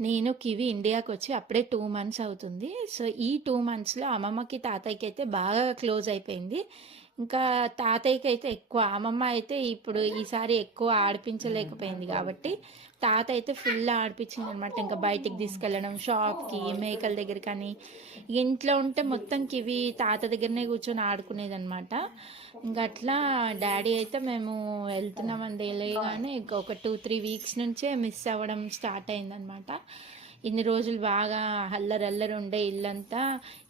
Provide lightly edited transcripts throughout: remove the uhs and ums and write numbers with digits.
నేను కివి ఇండియాకొచ్చి అప్పుడే 2 మంత్స్ అవుతుంది. సో, ఈ 2 మంత్స్‌లో అమ్మమ్మకి, తాతయ్యకైతే బాగా క్లోజ్ అయిపోయింది. ఇంకా తాతయ్యకైతే ఎక్కువ. అమ్మమ్మ అయితే ఇప్పుడు ఈసారి ఎక్కువ ఆడిపించలేకపోయింది గాబట్టి, తాత అయితే ఫుల్ ఆడిపించిందనమాట. ఇంకా బయటికి తీసుకెళ్ళడం, షాప్‌కి, మేకల దగ్గరికని. ఇంట్లో ఉంటే మొత్తం కివి తాత దగ్గరనే కూర్చొని ఆడుకునేదనమాట. ఇంక అట్లా డ్యాడీ అయితే మేము వెళ్తున్నామని తెలియగానే ఇంక ఒక 2, 3 వీక్స్ నుంచే మిస్ అవ్వడం స్టార్ట్ అయిందనమాట. ఇన్ని రోజులు బాగా అల్లరి అల్లరి ఉండే ఇల్లంతా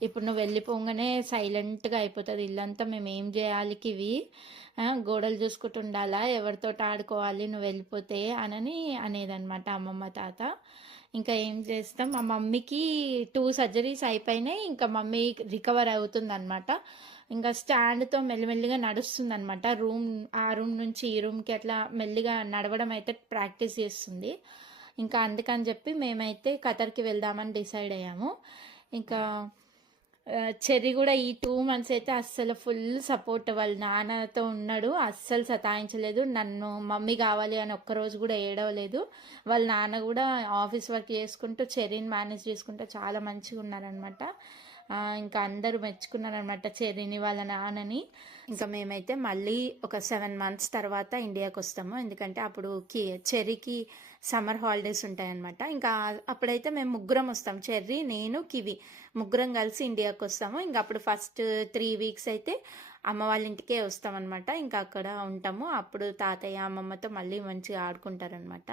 ఇప్పుడు నువ్వు వెళ్ళిపోగానే సైలెంట్గా అయిపోతుంది ఇల్లంతా. మేము ఏం చేయాలి కివి, గోడలు చూసుకుంటూ ఉండాలా, ఎవరితోటి ఆడుకోవాలి నువ్వు వెళ్ళిపోతే అనని అనేదన్నమాట అమ్మమ్మ తాత. ఇంకా ఏం చేస్తాం, మా మమ్మీకి 2 సర్జరీస్ అయిపోయినాయి. ఇంకా మమ్మీ రికవర్ అవుతుందన్నమాట. ఇంకా స్టాండ్తో మెల్లిమెల్లిగా నడుస్తుంది అనమాట. ఆ రూమ్ నుంచి ఈ రూమ్కి అట్లా మెల్లిగా నడవడం అయితే ప్రాక్టీస్ చేస్తుంది. ఇంకా అందుకని చెప్పి మేమైతే ఖతర్కి వెళ్దామని డిసైడ్ అయ్యాము. ఇంకా చెర్రీ కూడా ఈ 2 మంత్స్ అయితే అస్సలు ఫుల్ సపోర్ట్. వాళ్ళ నాన్నతో ఉన్నాడు, అస్సలు సతాయించలేదు. నన్ను మమ్మీ కావాలి అని ఒక్కరోజు కూడా ఏడవలేదు. వాళ్ళ నాన్న కూడా ఆఫీస్ వర్క్ చేసుకుంటూ చెర్రీని మేనేజ్ చేసుకుంటూ చాలా మంచిగా ఉన్నారనమాట. ఇంకా అందరూ మెచ్చుకున్నారనమాట చెర్రీని, వాళ్ళ నాన్నని. ఇంకా మేమైతే మళ్ళీ ఒక 7 మంత్స్ తర్వాత ఇండియాకి వస్తాము. ఎందుకంటే అప్పుడు చెర్రీకి సమ్మర్ హాలిడేస్ ఉంటాయన్నమాట. ఇంకా అప్పుడైతే మేము ముగ్గురం వస్తాం, చెర్రీ, నేను, కివి ముగ్గురం కలిసి ఇండియాకి వస్తాము. ఇంకా అప్పుడు ఫస్ట్ 3 వీక్స్ అయితే అమ్మ వాళ్ళ ఇంటికే వస్తామన్నమాట. ఇంకా అక్కడ ఉంటాము. అప్పుడు తాతయ్య అమ్మమ్మతో మళ్ళీ మంచిగా ఆడుకుంటారనమాట.